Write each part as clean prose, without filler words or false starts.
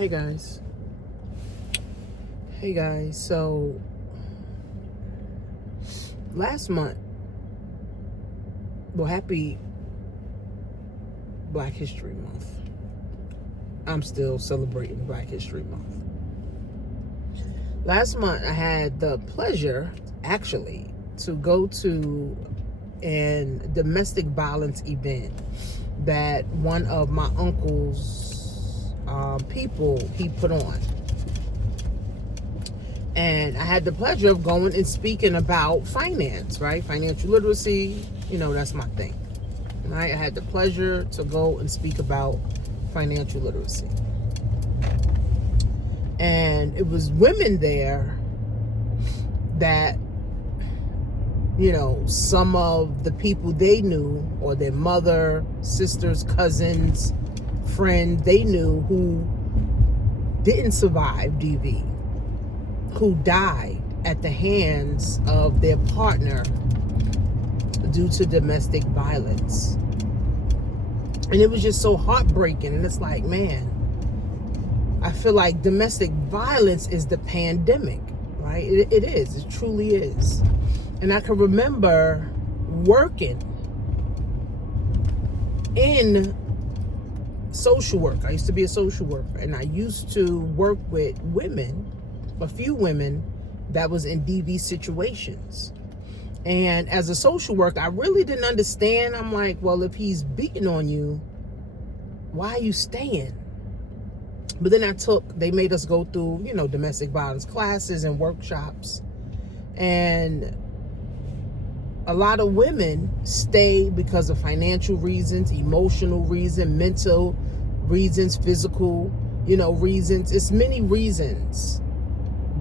Hey guys. So last month, happy Black History Month. I'm still celebrating Black History Month. Last month, I had the pleasure, actually, to go to a domestic violence event that one of my uncle's people he put on. And I had the pleasure of going and speaking about finance, right? Financial literacy, that's my thing. Right? I had the pleasure to go and speak about financial literacy. And it was women there that, some of the people they knew, or their mother, sisters, cousins, friends they knew who didn't survive DV, who died at the hands of their partner due to domestic violence. And it was just so heartbreaking. And it's like, man, I feel like domestic violence is the pandemic, right? It is. It truly is. And I can remember working in social work. I used to be a social worker, and I used to work with women, a few women that was in DV situations. And as a social worker, I really didn't understand. I'm like, well, if he's beating on you, why are you staying? But then they made us go through, domestic violence classes and workshops. And a lot of women stay because of financial reasons, emotional reasons, mental reasons, physical, reasons. It's many reasons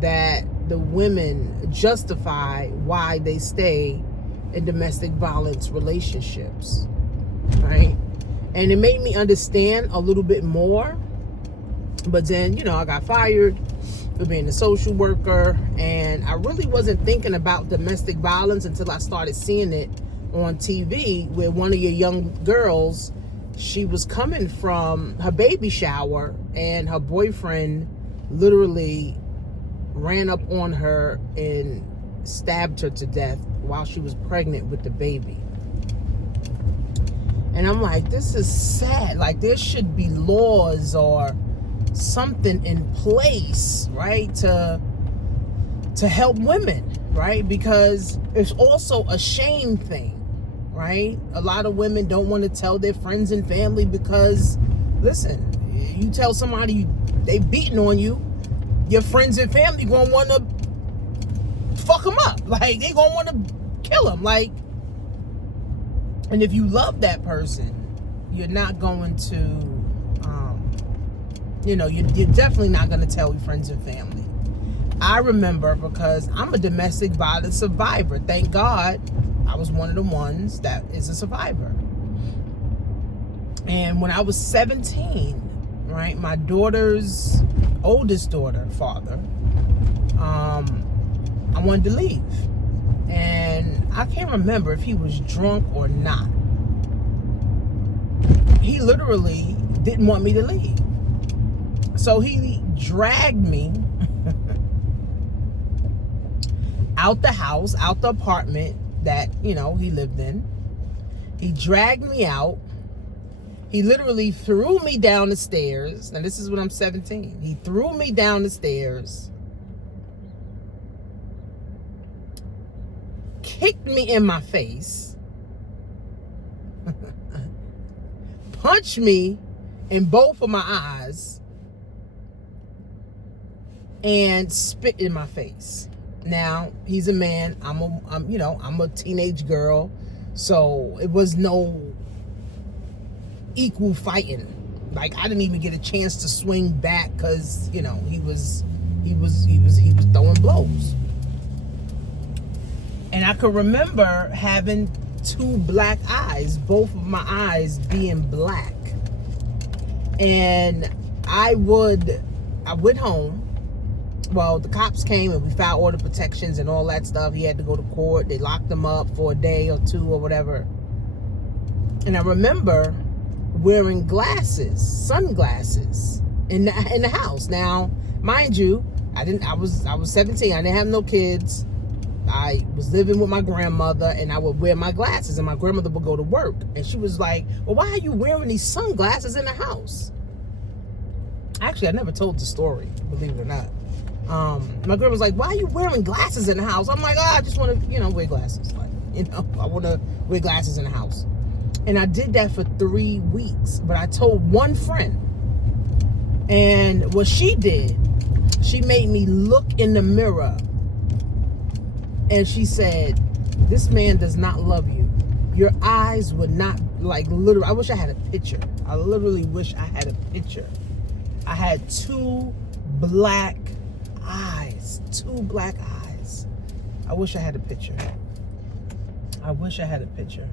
that the women justify why they stay in domestic violence relationships, right? And it made me understand a little bit more. But then, I got fired for being a social worker, and I really wasn't thinking about domestic violence until I started seeing it on TV, where one of your young girls, she was coming from her baby shower, and her boyfriend literally ran up on her and stabbed her to death while she was pregnant with the baby. And I'm like, this is sad. Like, there should be laws or something in place, right, to help women, right? Because it's also a shame thing, right? A lot of women don't want to tell their friends and family because, listen, you tell somebody they beating on you, your friends and family gonna want to fuck them up. Like, they gonna want to kill them. Like, and if you love that person, you're not going to you're definitely not going to tell your friends and family. I remember, because I'm a domestic violence survivor. Thank God I was one of the ones that is a survivor. And when I was 17, right, my daughter's oldest daughter, father, I wanted to leave. And I can't remember if he was drunk or not. He literally didn't want me to leave. So he dragged me out the house, out the apartment that, he lived in. He dragged me out. He literally threw me down the stairs. Now, this is when I'm 17. He threw me down the stairs, kicked me in my face, punched me in both of my eyes, and spit in my face. Now, he's a man. I'm a teenage girl, so it was no equal fighting. Like, I didn't even get a chance to swing back because he was throwing blows. And I could remember having two black eyes, both of my eyes being black. And I went home. Well, the cops came and we filed order protections and all that stuff. He had to go to court. They locked him up for a day or two or whatever. And I remember wearing sunglasses, in the house. Now, mind you, I was 17. I didn't have no kids. I was living with my grandmother, and I would wear my glasses, and my grandmother would go to work, and she was like, well, why are you wearing these sunglasses in the house? Actually, I never told the story, believe it or not. My grandma was like, why are you wearing glasses in the house? I'm like, I just want to, wear glasses. Like, I want to wear glasses in the house. And I did that for 3 weeks, but I told one friend. And what she did, she made me look in the mirror, and she said, this man does not love you. Your eyes would not, like, literally, I wish I had a picture. I literally wish I had a picture. I had 2 black eyes. 2 black eyes. I wish I had a picture. I wish I had a picture.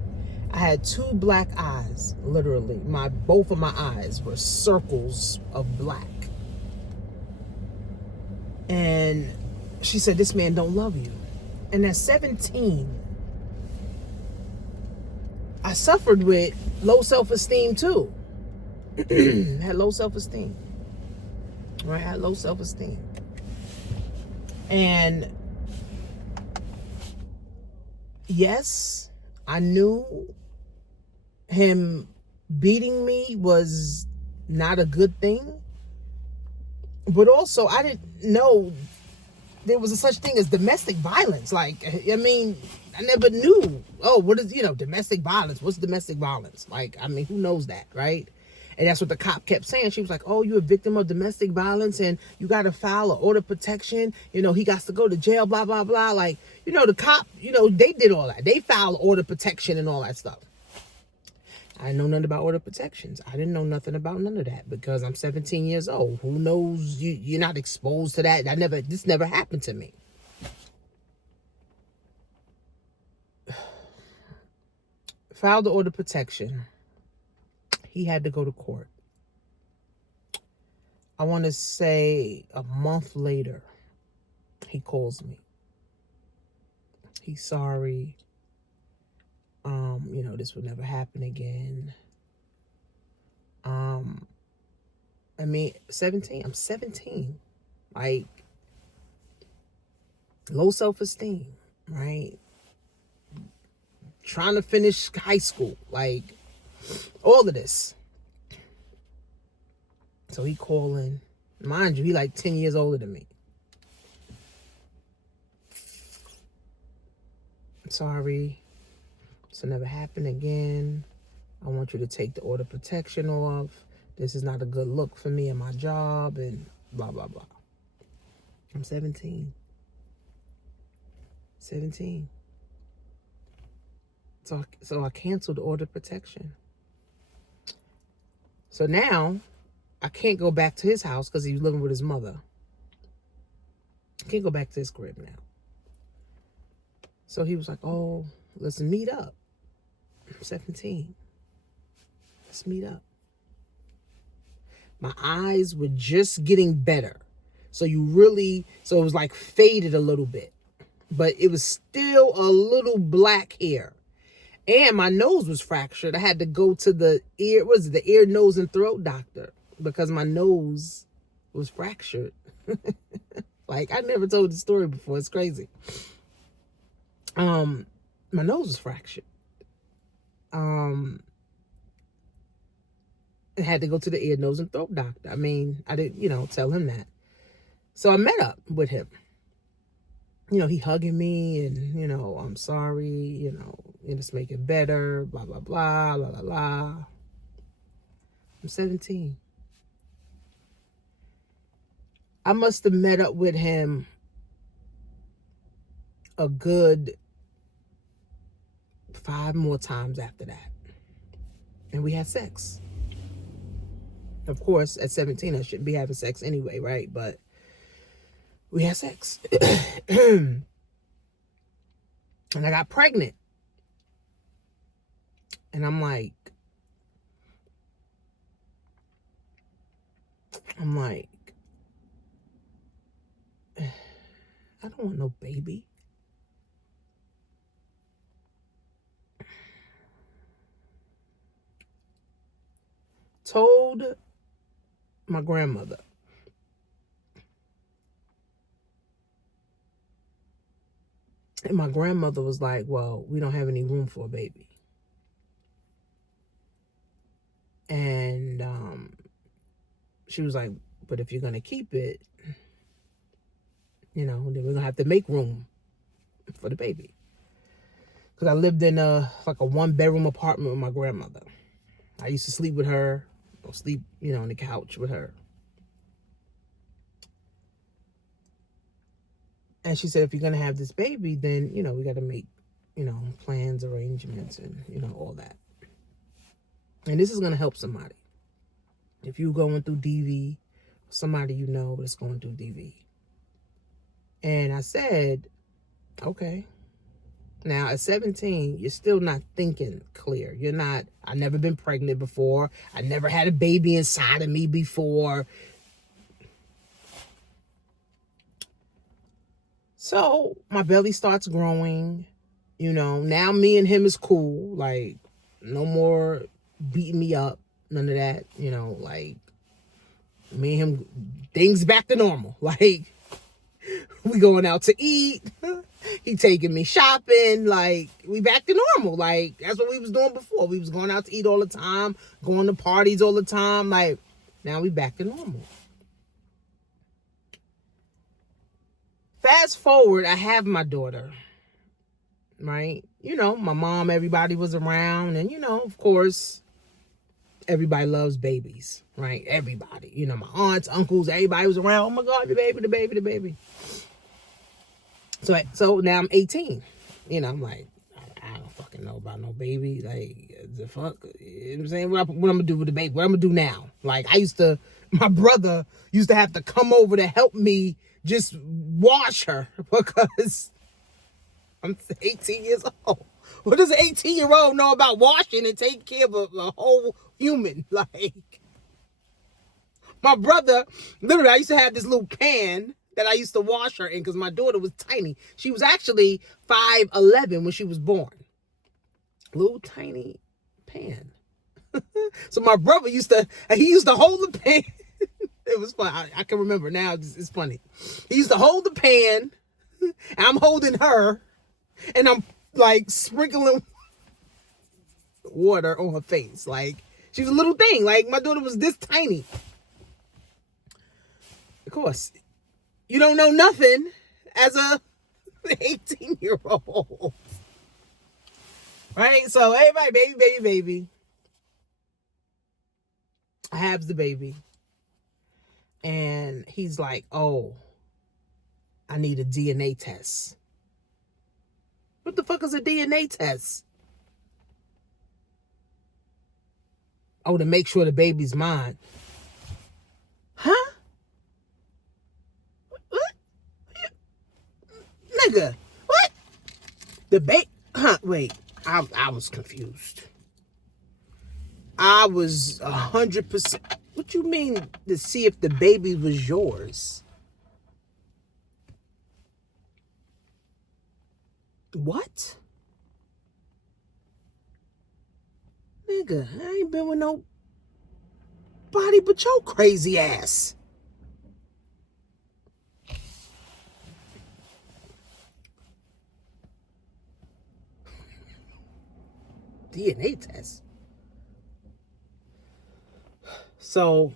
I had 2 black eyes, literally. Both of my eyes were circles of black. And she said, this man don't love you. And at 17, I suffered with low self-esteem too. Had low self-esteem. Right? I had low self-esteem. And yes, I knew him beating me was not a good thing. But also, I didn't know there was a such thing as domestic violence. Like, I mean, I never knew. Oh, what is, domestic violence? What's domestic violence? Like, I mean, who knows that, right? And that's what the cop kept saying. She was like, oh, you're a victim of domestic violence and you got to file an order of protection. He got to go to jail, blah, blah, blah. Like, the cop, they did all that. They filed order of protection and all that stuff. I didn't know nothing about order protections. I didn't know nothing about none of that because I'm 17 years old. Who knows? You're not exposed to that. This never happened to me. Filed the order of protection. He had to go to court. I want to say a month later, he calls me. He's sorry. This would never happen again. I mean, 17. I'm 17. Like, low self-esteem, right? Trying to finish high school, like, all of this. So he calling. Mind you, he like 10 years older than me. I'm sorry. This will never happen again. I want you to take the order of protection off. This is not a good look for me and my job and blah, blah, blah. I'm 17. 17. So I canceled the order of protection. So now I can't go back to his house because he's living with his mother. I can't go back to his crib now. So he was like, oh, let's meet up. I'm 17. Let's meet up. My eyes were just getting better. So it was like faded a little bit. But it was still a little black hair. And my nose was fractured. I had to go to the ear, nose, and throat doctor because my nose was fractured. Like, I never told the story before. It's crazy. My nose was fractured. I had to go to the ear, nose, and throat doctor. I mean, I didn't, tell him that. So I met up with him. He hugging me and, I'm sorry, let's make it better, blah, blah, blah, blah, blah, blah. I'm 17. I must have met up with him a good 5 more times after that. And we had sex. Of course, at 17, I shouldn't be having sex anyway, right? But we had sex. And I got pregnant. And I'm like, I don't want no baby. Told my grandmother. And my grandmother was like, well, we don't have any room for a baby. And she was like, but if you're going to keep it, then we're going to have to make room for the baby. Because I lived in a 1-bedroom apartment with my grandmother. I used to sleep with her, or sleep, on the couch with her. And she said, if you're going to have this baby, then, we got to make, plans, arrangements, and, all that. And this is going to help somebody. If you're going through DV, somebody that's going through DV. And I said, okay. Now, at 17, you're still not thinking clear. I've never been pregnant before. I never had a baby inside of me before. So my belly starts growing. Now me and him is cool. Like, no more beating me up. None of that. Like, me and him, things back to normal. Like, we going out to eat. He taking me shopping. Like, we back to normal. Like, that's what we was doing before. We was going out to eat all the time, going to parties all the time. Like, now we back to normal. Fast forward, I have my daughter, right? My mom, everybody was around. And, of course, everybody loves babies, right? Everybody. My aunts, uncles, everybody was around. Oh, my God, the baby, the baby, the baby. So now I'm 18. I'm like, I don't fucking know about no baby. Like, the fuck? You know what I'm saying? What I'm going to do with the baby? What I'm going to do now? Like, my brother used to have to come over to help me just wash her because I'm 18 years old. What does an 18-year-old know about washing and taking care of a whole human? Like, my brother, literally, I used to have this little pan that I used to wash her in because my daughter was tiny. She was actually 5'11" when she was born. Little tiny pan. So my brother used to hold the pan. It was fun. I can remember now. It's funny. He used to hold the pan, and I'm holding her, and I'm like sprinkling water on her face. Like, she was a little thing. Like, my daughter was this tiny. Of course, you don't know nothing as a 18-year-old. Right? So, everybody, baby. I have the baby. And he's like, oh, I need a DNA test. What the fuck is a DNA test? Oh, to make sure the baby's mine. Huh? What? Nigga, what? The baby? Huh, wait. I was confused. I was 100%. What you mean to see if the baby was yours? What? Nigga, I ain't been with nobody but your crazy ass. DNA test. So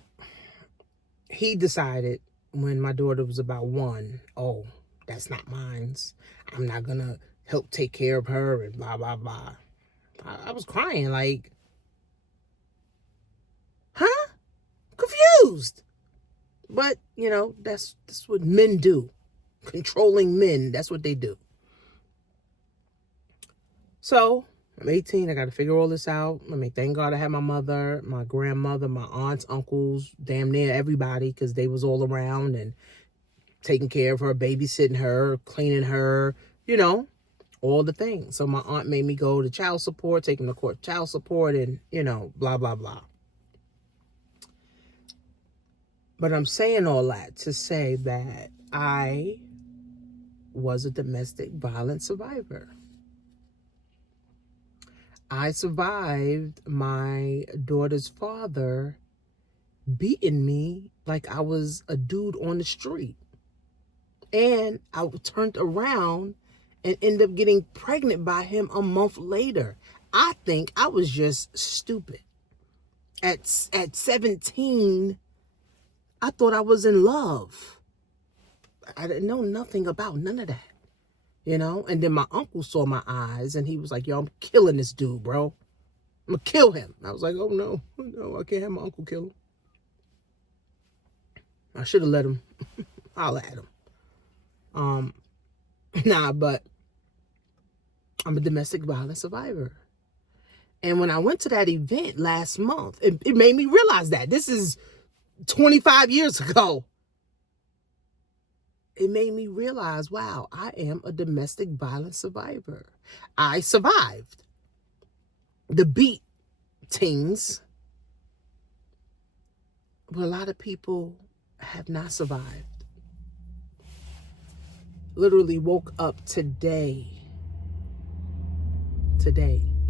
he decided when my daughter was about 1, oh, that's not mine's. I'm not gonna help take care of her and blah, blah, blah. I was crying like, huh? Confused. But, that's what men do. Controlling men, that's what they do. So, I'm 18. I got to figure all this out. I mean, thank God I had my mother, my grandmother, my aunts, uncles, damn near everybody, because they was all around and taking care of her, babysitting her, cleaning her, all the things. So my aunt made me go to child support, take him to court child support, and, blah, blah, blah. But I'm saying all that to say that I was a domestic violence survivor. I survived my daughter's father beating me like I was a dude on the street. And I turned around and ended up getting pregnant by him a month later. I think I was just stupid. At 17, I thought I was in love. I didn't know nothing about none of that, you know? And then my uncle saw my eyes and he was like, yo, I'm killing this dude, bro. I'm gonna kill him. I was like, oh no, I can't have my uncle kill him. I should have let him holler at him. But I'm a domestic violence survivor. And when I went to that event last month, it made me realize that. This is 25 years ago. It made me realize, wow, I am a domestic violence survivor. I survived the beatings, but a lot of people have not survived. Literally woke up today,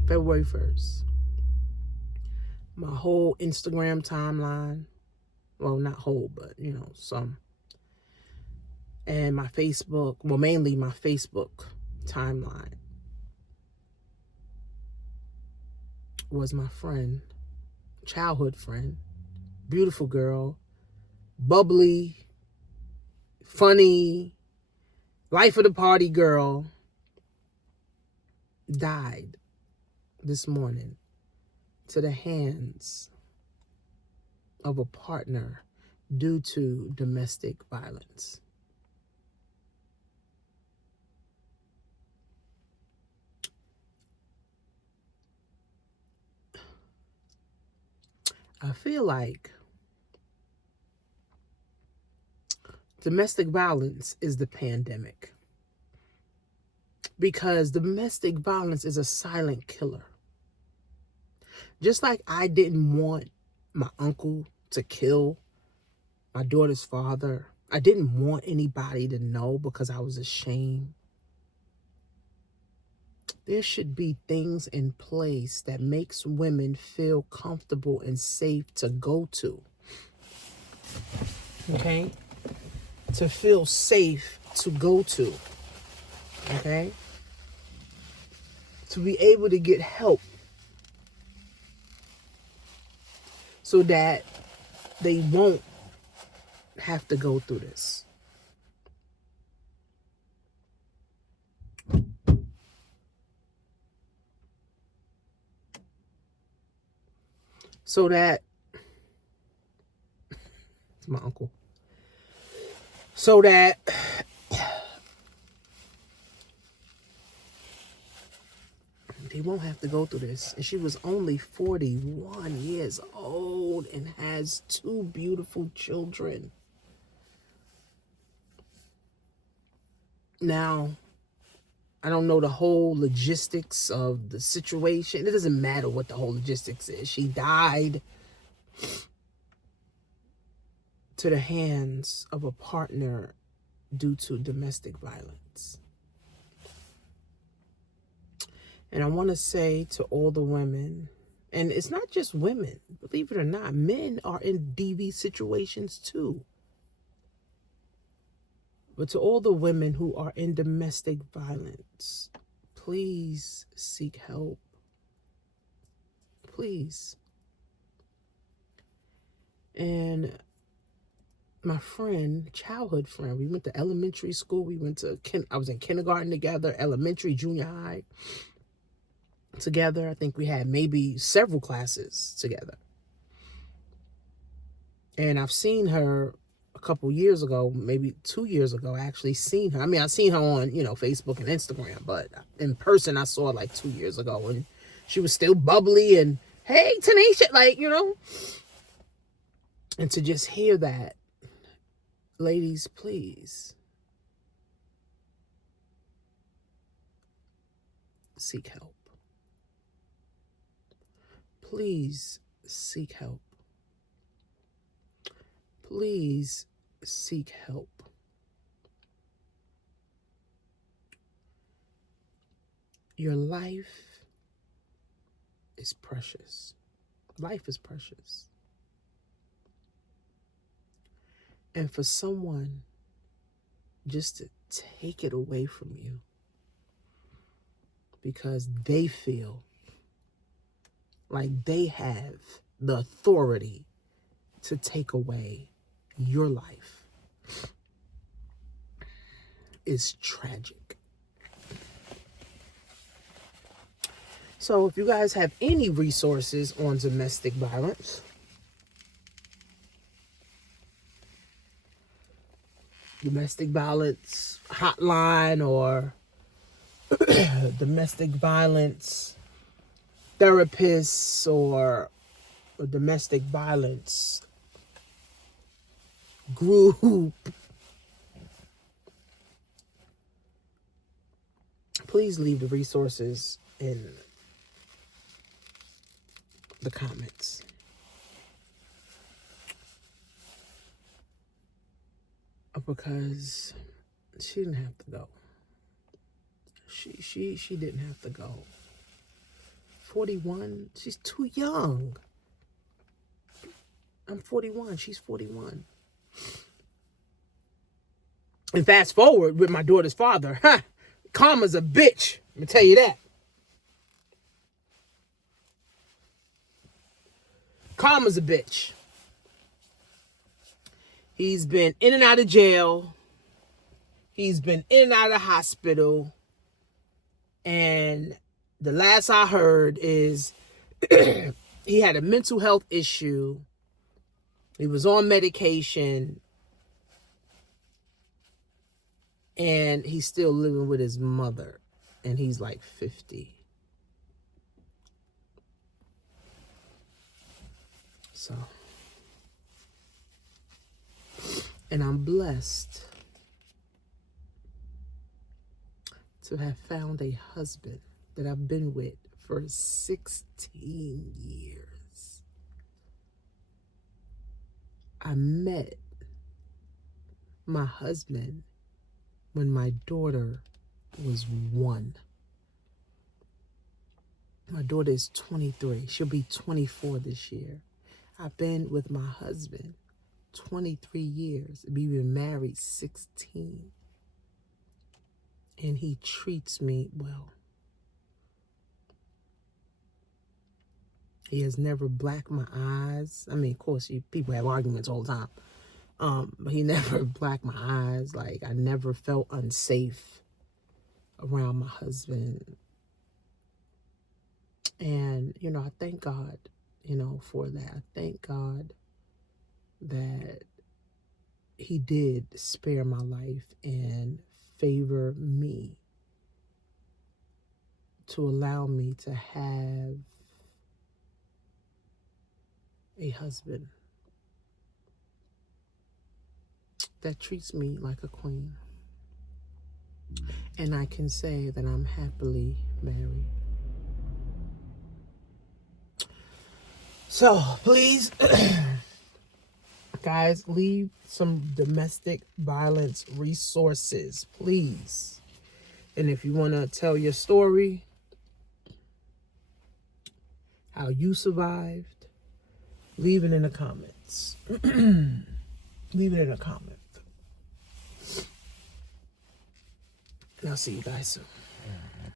February 1st. My whole Instagram timeline, well, not whole, but, you know, some. And my Facebook, well, mainly my Facebook timeline was my friend, childhood friend, beautiful girl, bubbly, funny, life of the party girl, died this morning to the hands of a partner due to domestic violence. I feel like domestic violence is the pandemic, because domestic violence is a silent killer. Just like I didn't want my uncle to kill my daughter's father, I didn't want anybody to know because I was ashamed. There should be things in place that makes women feel comfortable and safe to go to. Okay? To feel safe to go to. Okay? To be able to get help so that they won't have to go through this. So that, it's my uncle. So that they won't have to go through this. And she was only 41 years old and has 2 beautiful children. Now, I don't know the whole logistics of the situation. It doesn't matter what the whole logistics is. She died to the hands of a partner due to domestic violence. And I want to say to all the women, and it's not just women, believe it or not, men are in DV situations too. But to all the women who are in domestic violence, please seek help. Please. And my friend, childhood friend, we went to elementary school. I was in kindergarten together, elementary, junior high together. I think we had maybe several classes together. And I've seen her a couple years ago, maybe 2 years ago, I actually seen her. I mean, I've seen her on, Facebook and Instagram, but in person, I saw her like 2 years ago, and she was still bubbly and, hey, Tanisha, And to just hear that, ladies, please seek help. Please seek help. Please seek help. Your life is precious. Life is precious. And for someone just to take it away from you because they feel like they have the authority to take away your life is tragic. So if you guys have any resources on domestic violence, hotline, or domestic violence therapists, or a domestic violence group, please leave the resources in the comments. Because she didn't have to go. She didn't have to go. 41, she's too young. I'm 41, she's 41. And fast forward with my daughter's father. Karma's a bitch. Let me tell you that. Karma's a bitch. He's been in and out of jail. He's been in and out of the hospital. And the last I heard is he had a mental health issue. He was on medication. And he's still living with his mother. And he's like 50. So. And I'm blessed to have found a husband that I've been with for 16 years. I met my husband when my daughter was 1. My daughter is 23. She'll be 24 this year. I've been with my husband 23 years. We've been married 16. And he treats me well. He has never blacked my eyes. I mean, of course, people have arguments all the time. But he never blacked my eyes. Like, I never felt unsafe around my husband. And, I thank God, for that. I thank God that he did spare my life and favor me to allow me to have a husband that treats me like a queen. And I can say that I'm happily married. So please, guys, leave some domestic violence resources, please. And if you want to tell your story, how you survived, leave it in the comments. Leave it in a comment. And I'll see you guys soon.